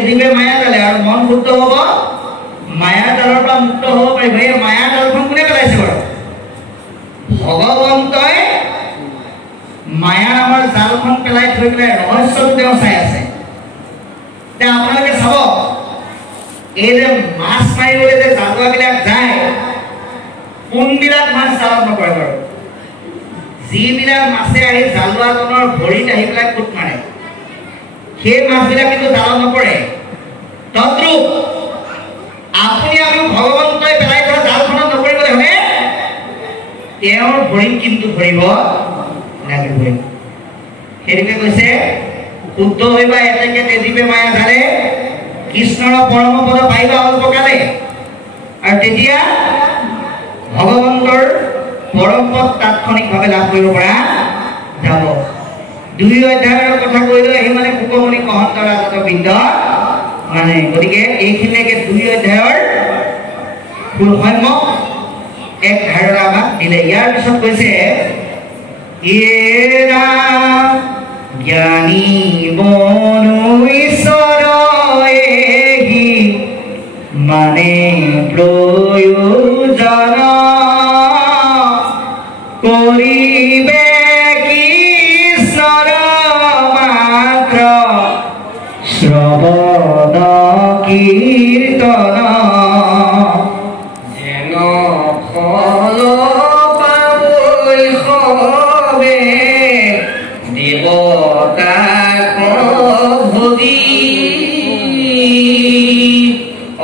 তেজিবে মায়া জালে আৰু মন শুদ্ধ হ'ব মায়া জালৰ পৰা মুক্ত হ'ব পাৰিব। এই মায়া জালখন কোনে পেলাইছে বাৰু? ভগৱন্তই মায়া নামৰ জালখন পেলাই থৈ পেলাই ৰহস্যটো তেওঁ চাই আছে। এতিয়া আপোনালোকে চাব, এই যে মাছ মাৰিবলৈ যে জালুৱাবিলাক যায়, কোনবিলাক মাছ জালত নপৰে বাৰু? যিবিলাক মাছে আহি জালুৱাজনৰ ভৰিত আহি পেলাই খুট মাৰে সেই মাছবিলাক কিন্তু জালত নপৰে। তদ্ৰূপ আপুনি আমি ভগৱন্তই পেলাই থোৱা জালখনত নপৰিবলৈ হ'লে তেওঁৰ ভৰিত কিন্তু ধৰিব লাগিবই। সেইটোকে কৈছে শুদ্ধ হইবা এতেকে তেজিবে মায়া জালে কৃষ্ণৰ পৰম পদ পাইবা অল্পকালে। আৰু তেতিয়া ভগৱন্তৰ পৰম পদ তাৎক্ষণিকভাৱে লাভ কৰিব পৰা যাব। 2 অধ্যায়ৰ কথা কৈলৈ আহি মানে কুকমণি কহন্ত ৰাজত বৃন্দ মানে গতিকে এইখিনিলৈকে 2 অধ্যায়ৰ ফুল সম্যক এক ধাৰণা আমাক দিলে। ইয়াৰ পিছত কৈছে এৰা জ্ঞানী বনু ঈশ্বৰ এহি মানে প্ৰয়োজন কৰিবে কৃষ্ণৰ মাত্ৰ শ্ৰৱণ কীৰ্তন যেন ফল পাবৈ সবে দেৱতাক ভজি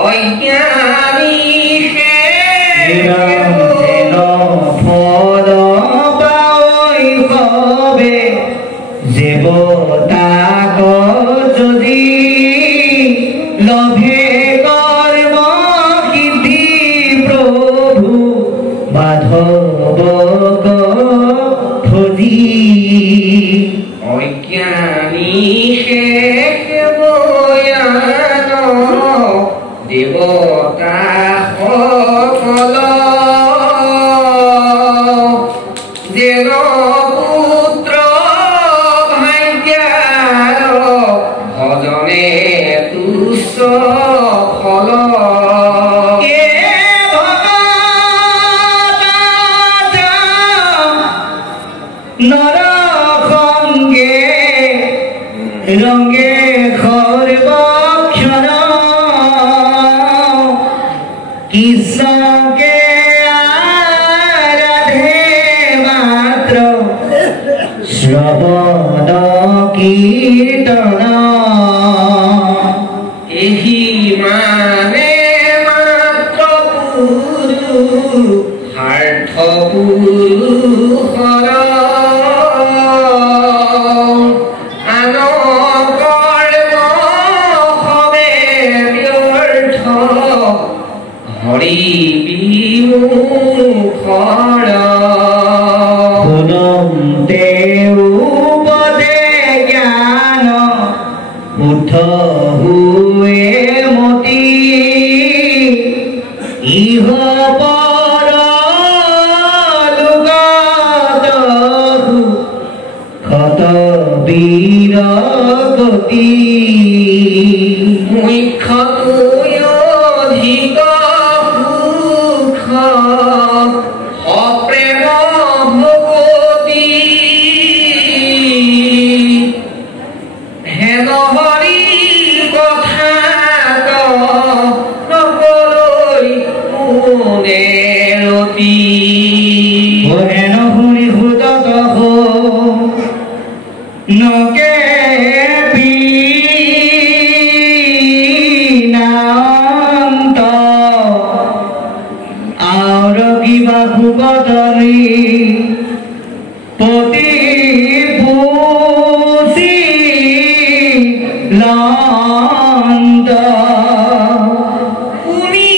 অজ্ঞানী যেন ফল পাবৈ সবে দেৱতাক যদি লভে কৰ্ম সিদ্ধি প্ৰভু মাধৱক ভজি অজ্ঞানী শেষ বয়ান দেৱতা সকল যেন পুত্ৰ ভাগ্যাৰ ভজনে তুচ্ছ ফল নৰসংগে ৰংগে সৰ্বক্ষণ কৃষ্ণকে আৰাধে মাত্ৰ শ্ৰৱণ কীৰ্তন এহি মানে মাত্ৰ পুৰুষাৰ্থ পুৰুষৰ আন কৰ্ম সবে ব্যৰ্থ হৰি বিমুখৰ শুনন্তে উপদে জ্ঞান বুদ্ধ হুৱে মতি ইহ পৰ লোকত ক্ষত বীৰ গতি মুখ্যতৈ অধিক সুখ অপ্ৰেম ভগতি হেন হৰি কথাত নকলৈ কোনে ৰতি হেন হৰি সুতত নকে বিনান্ত আৰ কিবা সুগতৰি পতি পুচি লন্ত শুনি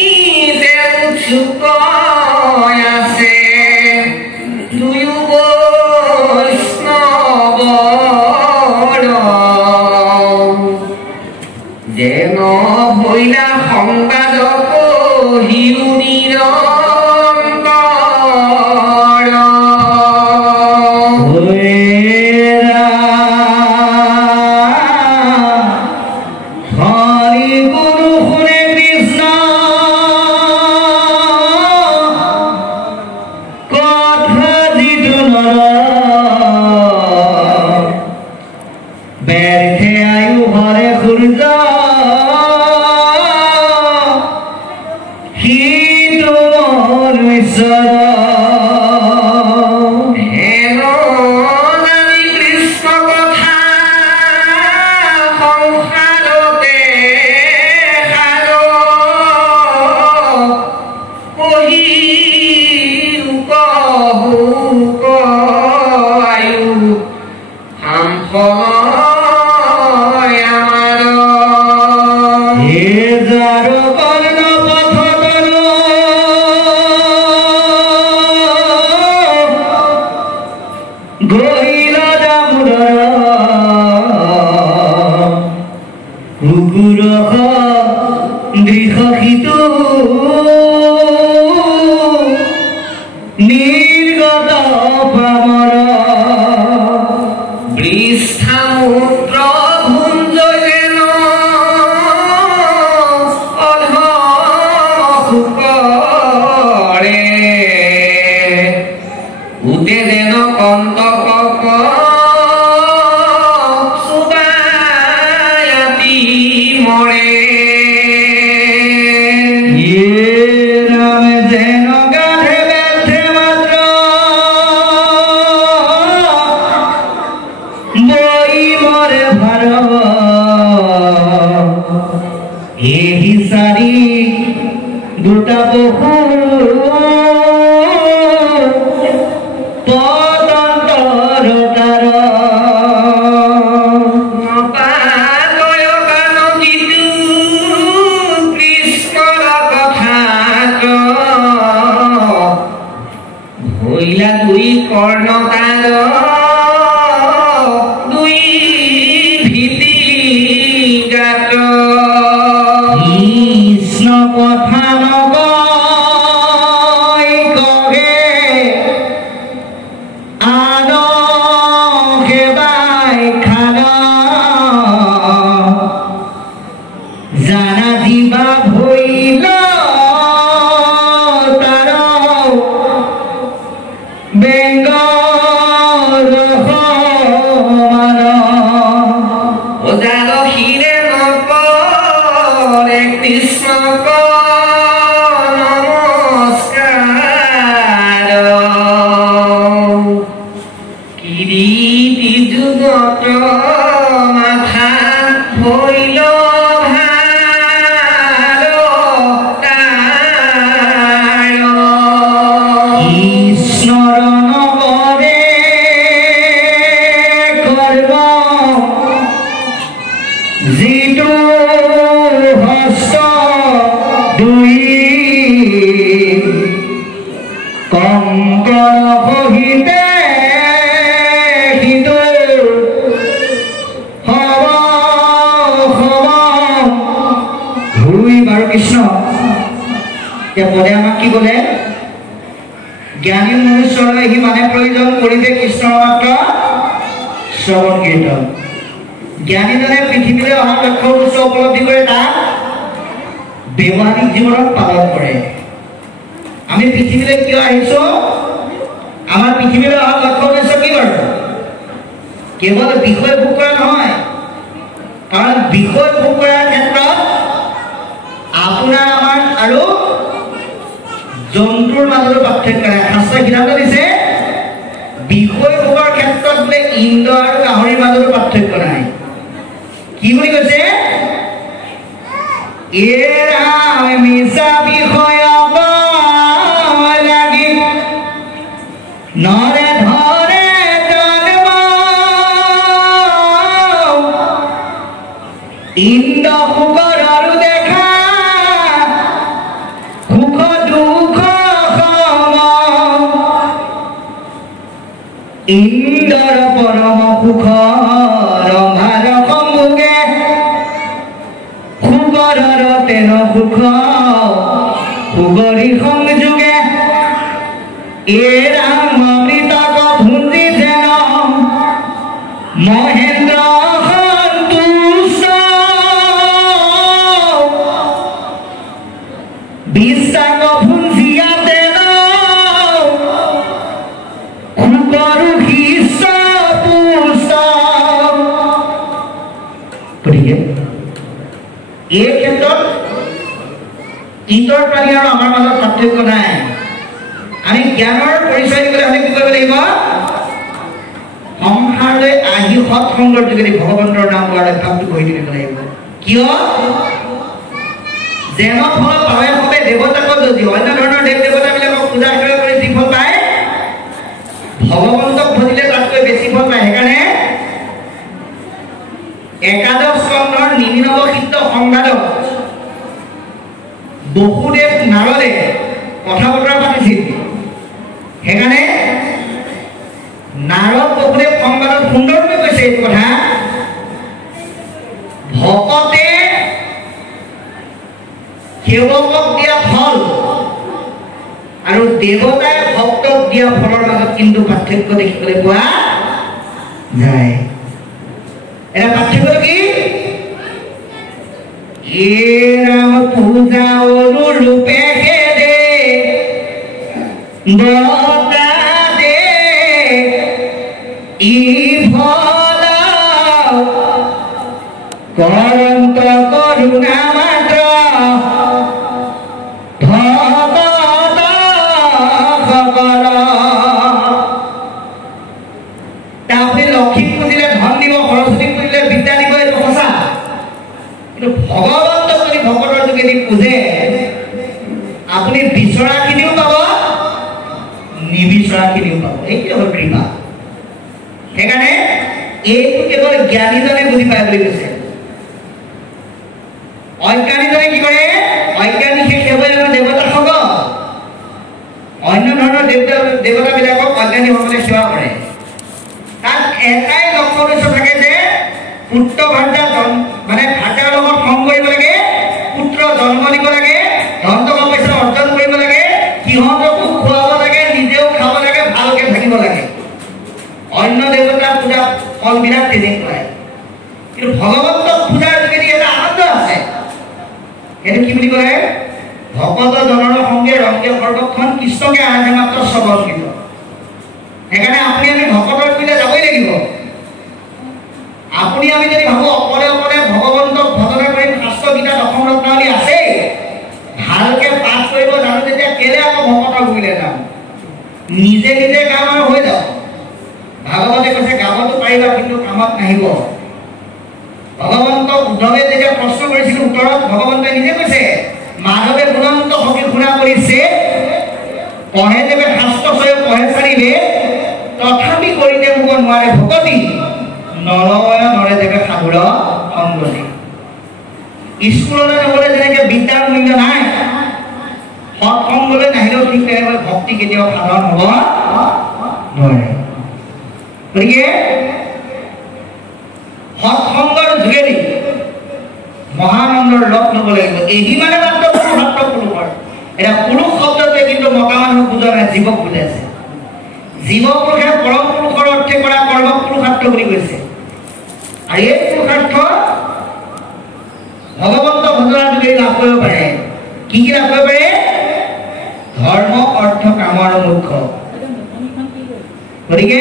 যেন চুক আছে দুয়ো বৈষ্ণৱৰ যেন ভৈলা সংবাদক হিউ নিৰংকৰ হৈৰা हरि गुरु हरे कृष्ण कथा जितु नर व्यर्थे आयु हरे सूर्य ही तुमर ईश्वर ज्ञानी मनुष्य ही माने प्रयोजन करिते कृष्ण मात्र श्रवण कीर्तन ज्ञानी जने पृथ्वीले अहा लक्ष्य उद्देश्य उपलब्धि करे ता व्यवहारिक जीवन पालन करे आमी पृथ्वीले किय आइছো आमार पृथ्वीले अहा लक्ष्य उद्देश्य कि करे केवल विषय भोग करा নহয় कारण विषय भोग करार क्षेत्रत आपुनार आमार आरो जंतुर মাজৰ পাৰ্থক্য শাস্ত্ৰৰ কিতাপত দিছে বিষয় ভোগৰ ক্ষেত্ৰত বোলে ইন্দ্ৰ আৰু গাহৰিৰ মাজৰ পাৰ্থক্য নাই কি বুলি কৈছে এৰা মিছা বিষয় লাগি নৰে ধৰে জন্ম ইন্দ্ৰ ভোগৰ আৰু দেখা इंदर परम सुख रंभार सम्मुखे सुगर तेन सुख सुगरी संयोगे राम अमृतक भुंजी जेन महेन्द्र सन्तुष्ट এই ক্ষেত্ৰত ইতৰ প্ৰাণী আৰু আমাৰ মাজত পাৰ্থক্য নাই। আমি জ্ঞানৰ পৰিচয় দিবলৈ আমি কি কৰিব লাগিব? সংসাৰলৈ আহি সৎসংগৰ যোগেদি ভগৱন্তৰ নাম লোৱাৰ অভ্যাসটো কৰি দিব লাগিব। কিয়? যেন ফল পাৱে সবে দেৱতাক যদি অন্য ধৰণৰ দেৱ দেৱতাবিলাকক পূজা সেৱা কৰি যি ফল পায়, ভগৱন্তক ভজিলে তাতকৈ বেছি ফল পায়। সেইকাৰণে একাদশ স্কন্ধৰ নিমিনৱসিদ্ধ সংবাদত বসুদেৱ নাৰদে কথা বতৰা পাতিছিল। সেইকাৰণে নাৰদ বসুদেৱ সংবাদত সুন্দৰকৈ কৈছে এইটো কথা, ভকতে সেৱকক দিয়া ফল আৰু দেৱতাই ভক্তক দিয়া ফলৰ মাজত কিন্তু পাৰ্থক্য দেখিবলৈ পোৱা যায়। এটা পাৰ্থক্যটো কি? ৰাম পূজা অনুৰূপে দে বতা দে ই ফল কৰন্ত কৰোণা মাত্ৰ ভকত সকল। আপুনি লক্ষ্মীক পুজিলে ধন দিব, সৰস্বতীক পুজিলে বিদ্যা দিব, এইটো সঁচা। কিন্তু ভগৱন্তক যদি ভকতৰ যোগেদি পূজে, আপুনি বিচৰাখিনিও পাব, নিবিচৰাখিনিও পাব। এইটো হ'ল কৃপা। সেইকাৰণে এইটো কেৱল জ্ঞানীজনে বুজি পায় বুলি কৈছে। অজ্ঞানীজনে কি কৰে? অজ্ঞানী সেই সেৱা দেৱতাৰ সঙ্গ, অন্য ধৰণৰ দেৱতাবিলাকক অজ্ঞানীসকলে সেৱা কৰে। তাত এটাই লক্ষ্য উদ্দেশ্য থাকে যে পুত্ৰ ভাৰ্যা মানে ভাৰ্যাৰ লগত সংগ কৰিব লাগে, পুত্ৰ জন্ম দিব লাগে, ধন টকা পইচা অৰ্জন কৰিব লাগে, সিহঁতকো খুৱাব লাগে, নিজেও খাব লাগে, ভালকে থাকিব লাগে। অন্য দেৱতাৰ পূজা ফলবিলাক তেনেকুৱাই। কিন্তু ভগৱন্তক পূজাৰ যোগেদি এটা আনন্দ আছে। সেইটো কি বুলি কয়? ভকত জনৰ সংগে ৰংগে সৰ্বক্ষণ কৃষ্ণকে আৰাধে মাত্ৰ শ্ৰৱণ গীত। সেইকাৰণে আপুনি আমি ভকতৰ পূজা যাবই লাগিব। আপুনি আমি যদি ভাবো অকলে অকলে ভগৱন্তক ভজনা কৰিম, শাস্ত্ৰ গীতা দশম ৰত্নাৱলী আছে, ভালকে পাঠ কৰিব জানো, তেতিয়া কেলে আকৌ ভকতৰ গুৰিলে যাম? নিজে নিজে কাম আৰু হৈ যাব। ভাগৱতে কৈছে গাবতো পাৰিবা কিন্তু কামত নাহিব। ভগৱন্তক উদ্ধৱে যেতিয়া প্ৰশ্ন কৰিছিল, উত্তৰত ভগৱন্তই নিজে কৈছে, মাধৱে গুণন্ত সখী শুনা কৰিছে, পঢ়ে দেৱে শাস্ত্ৰ চয় পঢ়ে চাৰিলে, তথাপি কৰিতে মোক নোৱাৰে ভকতি, নলয় নৰে দেৱে সাধুৰ সংগতি। স্কুললৈ নগ'লে যেনেকে বিদ্যাৰ মূল্য নাই, সৎসংগলৈ নাহিলেও ঠিক তেনেকৈ ভক্তি কেতিয়াও সাধন হ'ব নোৱাৰে। গতিকে সৎসংগৰ যোগেদি মহানন্দৰ লগ ল'ব লাগিব। এই মানে মাত্ৰ পুৰুষাৰ্থ পুৰুষৰ। এতিয়া পুৰুষ শব্দটোৱে কিন্তু মতা মানুহক বুজা নাই, জীৱক বুজাইছে। জীৱ পুৰুষে পৰম পুৰুষৰ অৰ্থে কৰা কৰ্মক পুৰুষাৰ্থ বুলি কৈছে। আৰু এই পুৰুষাৰ্থ ভগৱন্ত ভজনাৰ যোগেদি লাভ কৰিব পাৰে। কি কি লাভ কৰিব পাৰে? ধৰ্ম, অৰ্থ, কাম আৰু মোক্ষ। গতিকে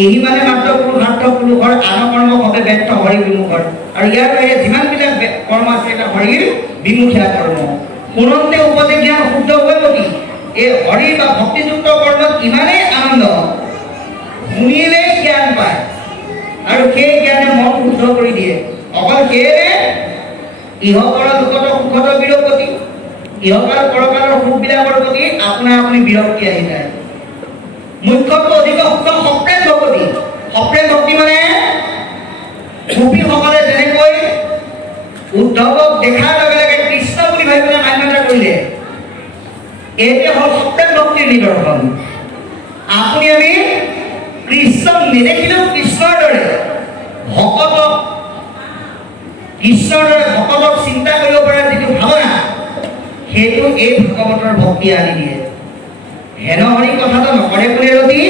এই মানে মাত্ৰ পুৰুষাৰ্থ পুৰুষৰ আন কৰ্ম ভাৱে ব্যৰ্থ হৰি বিমুখৰ। আৰু ইয়াৰ বাহিৰে যিমানবিলাক কৰ্ম আছে এটা হৰিৰ বিমুখীয়া কৰ্ম। শুনন্তে উপদে জ্ঞান শুদ্ধ হৈ কি? এই হৰি বা ভক্তিযুক্ত কৰ্মত ইমানেই আনন্দ, শুনিলেই জ্ঞান পায় আৰু সেই জ্ঞানে মন শুদ্ধ কৰি দিয়ে। অকল সেয়ে ইহকৰ দুখত সুখত বিৰক্তি, ইহকাল পৰকালৰ সুখবিলাকৰ প্ৰতি আপোনাৰ আপুনি বিৰক্তি আহি যায়। মুখ্যতঃ অধিক উত্তম সপ্ৰেম ভক্তি। সপ্ৰেম ভক্তি মানে গোপীসকলে যেনেকৈ উদ্ধৱক দেখাৰ লগে লগে কৃষ্ণ বুলি ভাবি পেলাই মান্যতা কৰিলে, এইটোৱে হ'ল সপ্ৰেম ভক্তিৰ নিদৰ্শন। আপুনি আমি কৃষ্ণক নেদেখিলেও কৃষ্ণৰ দৰে ভকতক, কৃষ্ণৰ দৰে ভকতক চিন্তা কৰিব পৰা যিটো ভাৱনা, সেইটো এই ভাগৱতৰ ভক্তিয়ে আনি দিয়ে। হেন হৰি কথাটো নকৰে কোনে ৰতি,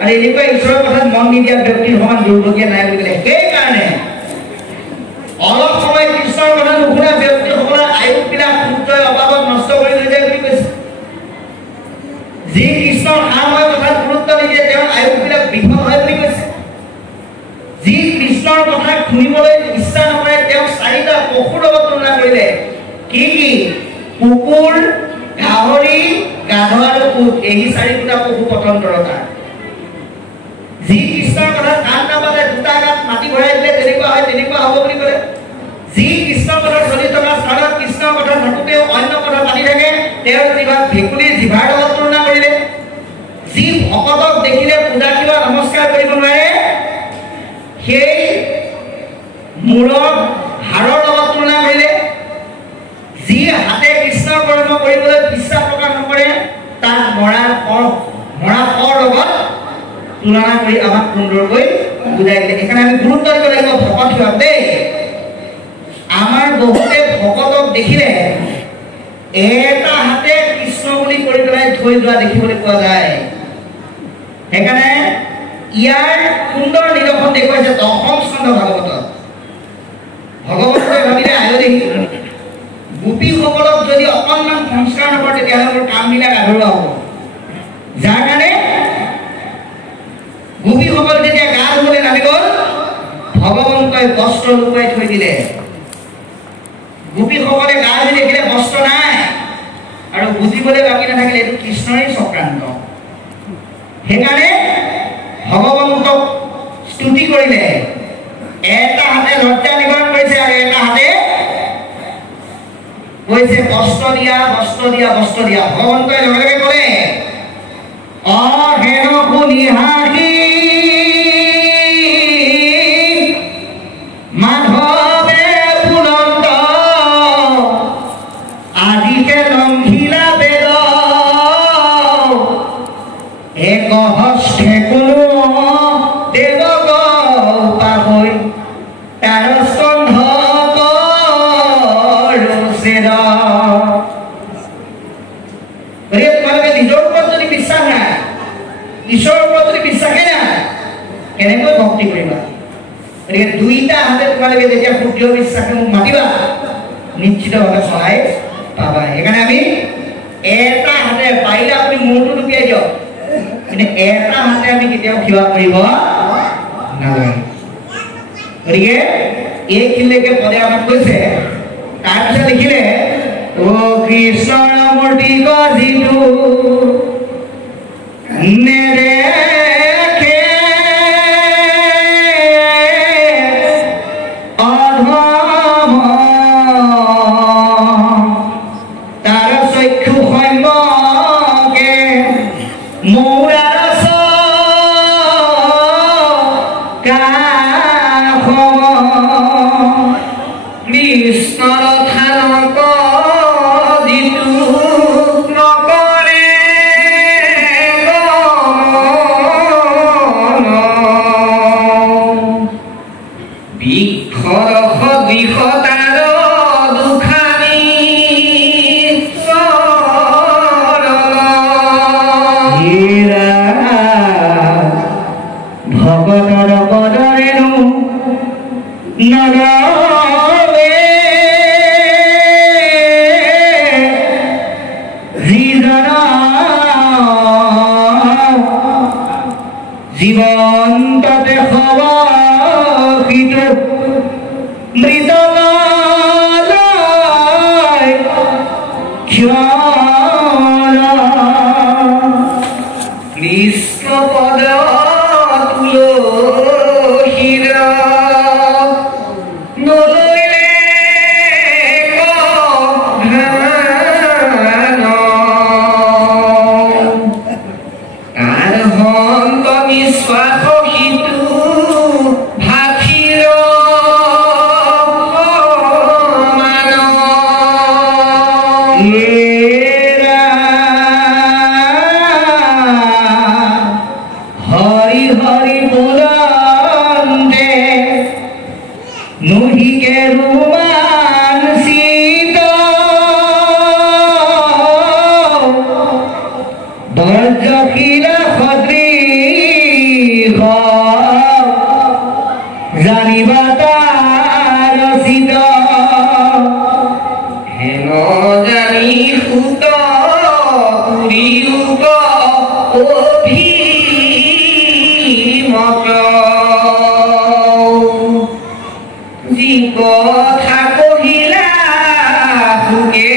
আৰু এনেকুৱা ঈশ্বৰৰ কথাত মন নিদিয়া ব্যক্তিৰ সমান দুৰ্ভগীয়া নাই বুলি ক'লে। সেইকাৰণে অলপ সময় কৃষ্ণৰ কথা নুশুনা ব্যক্তিসকলৰ আয়ুসবিলাক সূৰ্যৰ অভাৱত নষ্ট কৰি লৈ যায় বুলি কৈছে। যি কৃষ্ণৰ সাৰময় কথাত গুৰুত্ব নিদিয়ে তেওঁৰ আয়ুসবিলাক বিফল হয় বুলি কৈছে। যি কৃষ্ণৰ কথা শুনিবলৈ ইচ্ছা নকৰে তেওঁক 4টা কুকুৰ গাহৰি গাধ আৰু কুক এই চাৰিটা পশু পতন্ত্ৰতা যি কৃষ্ণৰ কথা কাণ নাপালে দুটা গাত মাটি ভৰাই দিলে তেনেকুৱা হয় তেনেকুৱা হ'ব বুলি ক'লে যি কৃষ্ণৰ কথা চলি থকা স্থানত কৃষ্ণৰ কথা থাকোঁতেও অন্য কথা পাতি থাকে তেওঁৰ জিভাত ভেকুলীৰ জিভাৰ লগত তুলনা কৰিলে যি ভকতক দেখিলে পূজা কিবা নমস্কাৰ কৰিব নোৱাৰে সেই মূৰৰ হাড়ৰ লগত তুলনা কৰিলে যি হাতে কৃষ্ণৰ কৰ্ম কৰিবলৈ বিশ্বাস প্ৰকাশ নকৰে তাক মৰা ফৰ লগত তুলনা কৰি আমাক সুন্দৰকৈ বুজাই দিলে সেইকাৰণে আমি গুৰুত্ব দিব লাগিব ভকত সেৱাক দেই আমাৰ বহুতে ভকতক দেখিলে এটা হাতে কৃষ্ণ বুলি কৰি পেলাই থৈ যোৱা দেখিবলৈ পোৱা যায় সেইকাৰণে ইয়াৰ সুন্দৰ নিদৰ্শন দেখুৱাইছে দশম স্কন্ধ ভাগৱতত ভগৱন্তই ভাবিলে আয়ুধি গোপীসকলক যদি অকণমান সংস্কাৰ নকৰে তেতিয়াহ'লে মোৰ কামবিলাক আধৰুৱা হ'ব যাৰ কাৰণে গোপীসকল যেতিয়া গা ধুবলৈ নামি গ'ল ভগৱন্তই বস্ত্ৰ লুকুৱাই থৈ দিলে গোপীসকলে গা ধুই দেখিলে বস্ত্ৰ নাই আৰু বুজিবলৈ বাকী নাথাকিলে এইটো কৃষ্ণৰেই চক্ৰান্ত সেইকাৰণে ভগৱন্তক স্তুতি কৰিলে এটা হাতে লজ্জা নিবাৰণ কৰিছে আৰু এটা হাতে কৈছে বস্ত্ৰ দিয়া বস্ত্ৰ দিয়া বস্ত্ৰ দিয়া ভগৱন্তই লগে লগে ক'লে অহেন শুনিহাসি মাধৱে ফুলন্ত আদিকে লংঘিলা বেদ এক হস্তে কোনো দেৱক পাহৈ তাৰ স্কন্ধ ৰুচেদ গতিকে তোমালোকে নিজৰ ওপৰত যদি বিশ্বাস নাই ঈশ্বৰৰ ওপৰত যদি বিশ্বাসে নাই কেনেকৈ ভক্তি কৰিবা গতিকে দুইটা হাতে তোমালোকে যেতিয়া শুদ্ধ বিশ্বাসে মোক মাতিবা নিশ্চিতভাৱে সহায় পাবা সেইকাৰণে আমি এটা হাতে পাৰিলে আপুনি মূৰটো লুকিয়াই দিয়ক কিন্তু এটা হাতে আমি কেতিয়াও সেৱা কৰিব নালাগে গতিকে এইখিনিলৈকে পদে আমাক কৈছে তাৰপিছত লিখিলে ও কৃষ্ণৰ মূৰ্তি গজিটো নেদেখে অধম তাৰ চক্ষু সম্যকে মৌৰাৰ কৃষ্ণৰ থানক যিটো নকৰে বিক্ষৰস বিহতাৰ দুখানি ভগতৰ পদৰেণু নলবে যিজন জীৱন্ততে সবাহিত মৃতমালয় ক্ষণ কৃষ্ণ পদ তুলসীৰ নলৈলে তাৰ হন্ত নিশ্বাস সিটো ভাষিৰ মান হৰি হৰি বোলন্তে নুহিকে ৰোমাঞ্চিত বজ্ৰশিলা সদৃশ জানিবা তাৰ ৰচিত হেন জানি সুত পুৰীৰূপ অভিমত যি কথা কহিলা সুকে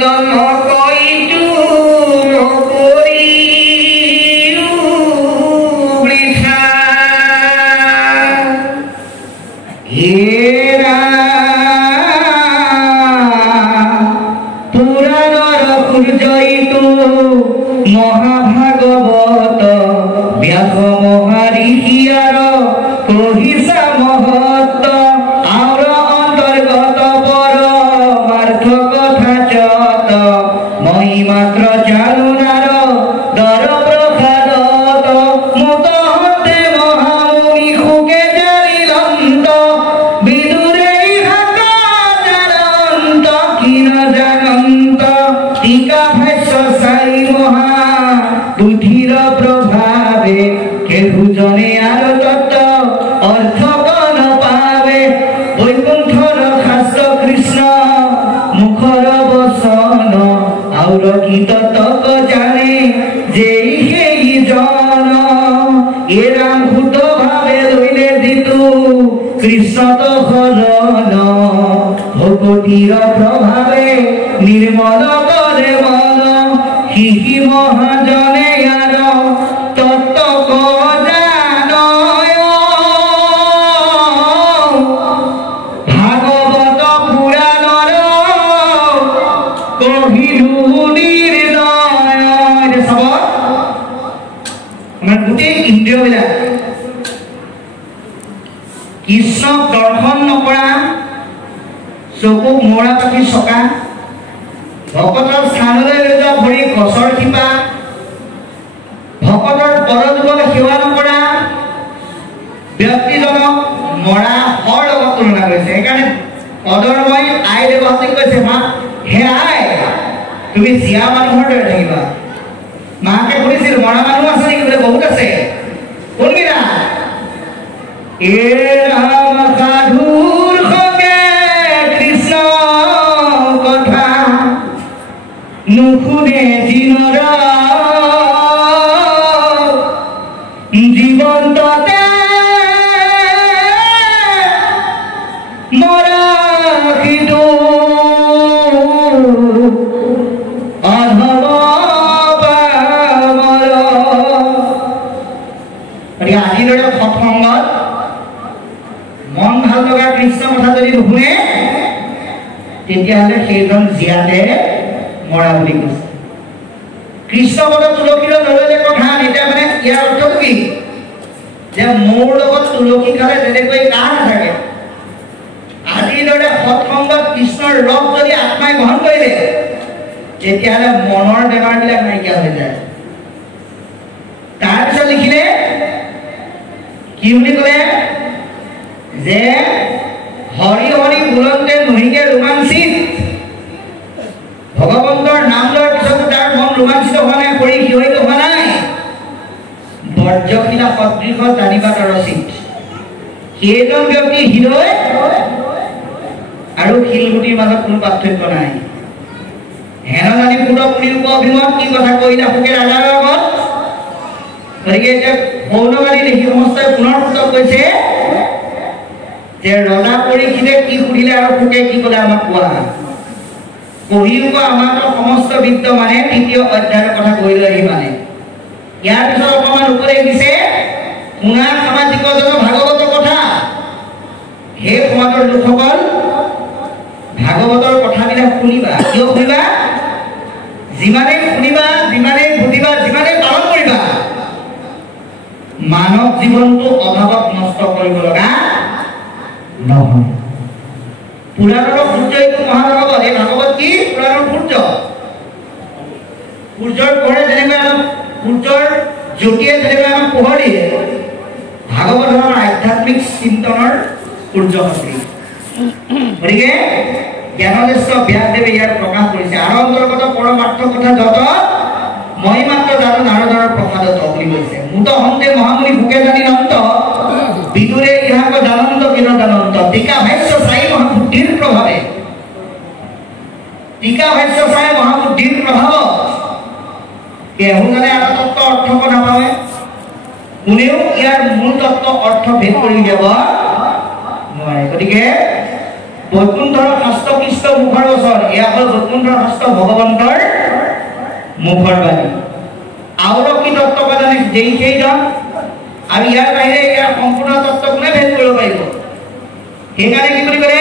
জন কইতু নকৰি বৃথা হেৰা পুৰাণৰ সূৰ্যইতু মহাভাগৱত ব্যাস মহাৰিষিয়াৰ কহিছা মহত্ব আৰ অন্তৰ্গত পৰমাৰ্থ কথা যত মই মাত্ৰ চালুনাৰ দৰ প্ৰসাদত মুত হতে মহামুনি সুকে জানিলন্ত বিদুৰে হাকাৰন্ত কিন জানন্ত টিকা ভাষ্য চাই মহা বুদ্ধিৰ প্ৰভাৱে কেহুজনে আৰু তত্ত্ব অৰ্থ গণ পাৱে বৈকুণ্ঠৰ শাস্ত্ৰ কৃষ্ণ মুখৰ বচন আৰু কি তত্ত্ব জানে যেই সেই জন এৰাম ভূত ভাৱে লৈলে যিটো কৃষ্ণ শৰণ ভকতিৰ প্ৰভাৱে নিৰ্মল কৰে মন সিহি মহাজনে ইয়াৰ তত্ত্ব জানয় ভাগৱত পুৰাণৰ কহিলো নিৰ্ণয় চাব আমাৰ গোটেই ইন্দ্ৰিয়বিলাক কৃষ্ণক দৰ্শন নকৰা চকুক মৰা পাখি চকা ভকতৰ স্থানলৈ লৈ যোৱা ভৰি গছৰ শিপা ভকতৰ পৰযুগল সেৱা নকৰা ব্যক্তিজনক মৰা হৰ লগত তুলনা কৰিছে সেইকাৰণে অদৰময় আই দেৱতাক কৈছে মা হে আই তুমি জীয়া মানুহৰ দৰে থাকিবা মাকে সুধিছিল মৰা মানুহ আছে নেকি বোলে বহুত আছে কোনবিনা এ ৰাম সাধুৰ সকে কৃষ্ণ কথা নুশুনে জিনৰ জীবন্ততে মৰাখিতো অধব পামৰ আজিৰ দৰে সৎসংগত মন ভাল লগা কৃষ্ণ কথা যদি নুশুনে তেতিয়াহ'লে সেইজন জীয়াতে মৰা বুলি কৈছে কৃষ্ণ পদ তুলসীৰ নললে কথা এতিয়া মানে ইয়াৰ অৰ্থটো কি যে মোৰ লগত তুলসী খালে যেনেকৈ কাহ নাথাকে আজিৰ দৰে সৎসংগত কৃষ্ণৰ ৰস যদি আত্মাই গ্ৰহণ কৰিলে তেতিয়াহ'লে মনৰ বেমাৰবিলাক নাইকিয়া হৈ যায় তাৰপিছত লিখিলে কি বুলি ক'লে যে হৰি হৰি বুলন্তে নহিকে ৰোমাঞ্চিত ভগৱন্তৰ নাম লোৱাৰ পিছত তাৰ মন ৰোমাঞ্চিত হোৱা নাই কৰি শিয়ৰিত হোৱা নাই বৰ্জশিলা সদৃশ জানিবা তাৰ ৰচিত সেইজন ব্যক্তি হৃদয় আৰু শিলগুটিৰ মাজত কোনো পাৰ্থক্য নাই হেন জানি পুৰ পুৰীৰূপ অভিমত কি কথা কৈলা সুকে ৰাজাৰ আগত গতিকে এতিয়া মৌনবাদী লিখি সমস্তই পুনৰ পুতক কৈছে যে ৰজা পৰীক্ষিতে কি সুধিলে আৰু সুকে কি ক'লে আমাক কোৱা কহিৰূপ আমাৰ সমস্ত বিদ্য মানে তৃতীয় অধ্যায়ৰ কথা কৈ লৈ আহি মানে ইয়াৰ পিছত অকণমান উপদেশ দিছে শুনা সামাজিকজন ভাগৱত কথা সেই সমাজৰ লোকসকল ভাগৱতৰ কথাবিলাক শুনিবা কিয় শুনিবা যিমানেই শুনিবা যিমানেই বুজিবা যিমানেই পালন কৰিবা মানৱ জীৱনটো অভাৱত নষ্ট কৰিব লগা নহয় পুৰাণৰ সূৰ্যইটো মহাভাগৱত এই ভাগৱত কি পুৰাণৰ সূৰ্যৰ পোহৰে যেনেকৈ আমাক সূৰ্যৰ জ্যোতিয়ে যেনেকৈ আমাক পোহৰ দিয়ে ভাগৱত আমাৰ আধ্যাত্মিক চিন্তনৰ সূৰ্য সদৃশ গতিকে জ্ঞানজ্যেষ্ঠ ব্যাসদেৱে ইয়াৰ প্ৰকাশ কৰিছে আৰু অন্তৰ্গত পৰমাৰ্থ কথা যত মই মাত্ৰ জানো নাৰদৰ প্ৰসাদত বুলি কৈছে মুত হন্তে মহামুনি ভোকে জানি অন্ত বিদুৰে ইহাক জানন্ত কিন জানন্ত টিকা ভাষ্য চাই মহাবুদ্ধিৰ প্ৰভাৱে টিকা ভাষ্য চাই মহাবুদ্ধিৰ প্ৰভাৱত কেহুজনে এটা তত্ত্ব অৰ্থক নাপাৱে কোনেও ইয়াৰ মূল তত্ত্ব অৰ্থ ভেদ কৰি উলিয়াব নোৱাৰে গতিকে বৈকুণ্ঠৰ শাস্ত্ৰকৃষ্ট মুখৰ ওচৰত এয়া হল বৈকুণ্ঠ হস্ত ভগৱন্তৰ মুখৰ বাণী আৰু কি তত্ত্ব জানে যেই সেইজন আৰু ইয়াৰ বাহিৰে ইয়াৰ সম্পূৰ্ণ তত্ত্ব কোনে ভেদ কৰিব পাৰিব সেইকাৰণে কি বুলি ক'লে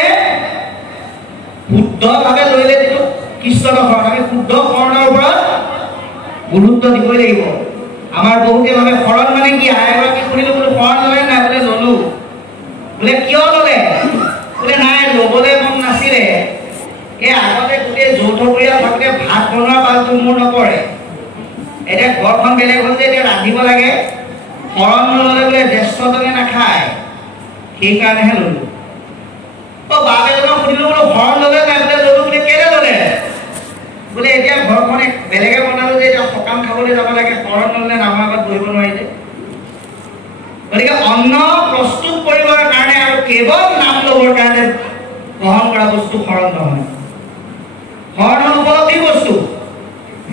শুদ্ধভাৱে লৈলে যিটো কৃষ্ণৰ শৰণ আমি শুদ্ধ শৰণৰ ওপৰত গুৰুত্ব দিবই লাগিব আমাৰ বহুতে ভাবে শৰণ মানে কি আইগৰাকী শুনিলো বোলো শৰণ ললে নাই বোলে ললো বোলে কিয় ললে বোলে নাই ল'বলৈ মন নাছিলে এই আগতে গোটেই যৌথ পৰিয়াল থাকোঁতে ভাত বনোৱা পালটো মোৰ নপৰে এতিয়া ঘৰখন বেলেগ হ'ল যে এতিয়া ৰান্ধিব লাগে শৰণ নল'লে বোলে জ্যেষ্ঠজনে নাখায় সেইকাৰণেহে ল'লো বাপ এজনক সুধিলো বোলো শৰণ ল'লে নাই বোলে ল'লো বোলে কেলে ল'লে বোলে এতিয়া ঘৰখন বেলেগে বনালো যে এতিয়া সকাম খাবলৈ যাব লাগে শৰণ ল'লে নামৰ আগত বহিব নোৱাৰিলে গতিকে অন্ন প্ৰস্তুত কৰিবৰ কাৰণে আৰু কেৱল নাম ল'বৰ কাৰণে গ্ৰহণ কৰা বস্তু শৰণ নহয় শৰণ উপলব্ধি বস্তু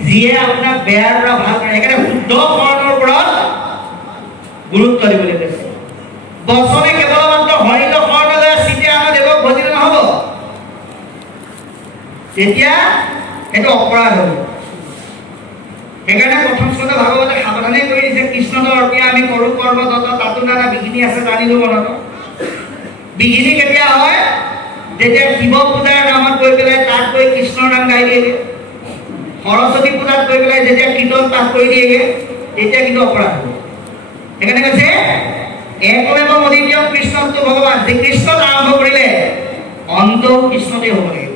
যিয়ে আপোনাক বেয়াৰ পৰা ভাল কৰে সেইকাৰণে শুদ্ধ শৰণৰ ওপৰত গুৰুত্ব দিবলৈ কৈছে বচনে কেৱল মাত্ৰ হৰিত শৰণলৈ চিতে আমাৰ দেৱক ভজিলে নহ'ব তেতিয়া সেইটো অপৰাধ হ'ব সেইকাৰণে প্ৰথম শ্লোকত ভাগৱতে সাৱধানে কৰি দিছে কৃষ্ণৰ অৰ্পিয়া আমি কৰো কৰ্ম যত তাতো নানা বিঘিনি আছে জানিলো মনত বিঘিনি কেতিয়া হয় যেতিয়া শিৱ পূজাৰ নামত গৈ পেলাই তাত গৈ কৃষ্ণৰ নাম গাই দিয়েগে সৰস্বতী পূজাত গৈ পেলাই যেতিয়া কীৰ্তন পাঠ কৰি দিয়েগে তেতিয়া কিন্তু অপৰাধ হ'ব সেইকাৰণে কৈছে একমেৱ অদ্বিতীয় কৃষ্ণটো ভগৱান যে কৃষ্ণত আৰম্ভ কৰিলে অন্তও কৃষ্ণতে হ'ব লাগিব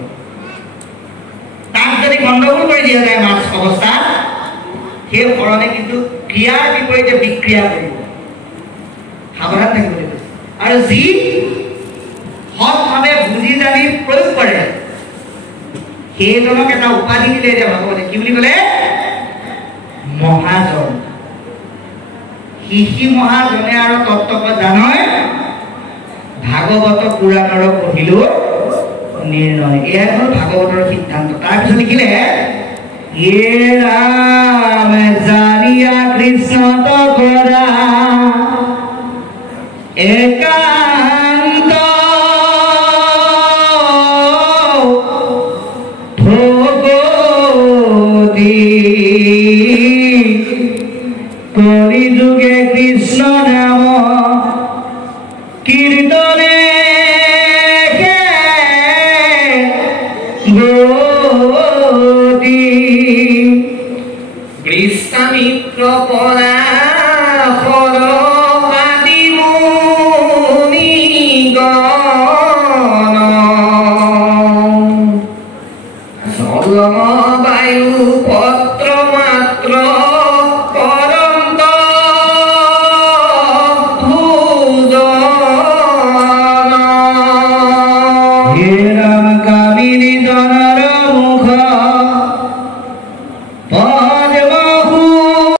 তাক যদি গণ্ডগোল কৰি দিয়া যায় মাছ অৱস্থাত সেই শৰণে কিন্তু ক্ৰিয়াৰ বিপৰীতে বিক্ৰিয়া কৰিব সাৱধান থাকিবলৈ কৈছে আৰু যি সৎভাৱে বুজি জানি প্ৰয়োগ কৰে সেইজনক এটা উপাধি দিলে এতিয়া ভগৱতে কি বুলি ক'লে মহাজন শিশি মহাজনে আৰু তত্ত্বক জানয় ভাগৱত পুৰাণৰ পঢ়িলো নিৰ্ণয় এয়া হ'ল ভাগৱতৰ সিদ্ধান্ত তাৰপিছত লিখিলে য়ে ৰাম জানিয়া কৃষ্ণ তপৰা একান্ত ভগতি কলি যুগে কৃষ্ণ নাম কীৰ্তনে কৃষ্ণমিত্ৰ পৰাশৰ আদি মুনিগণ জলবায়ু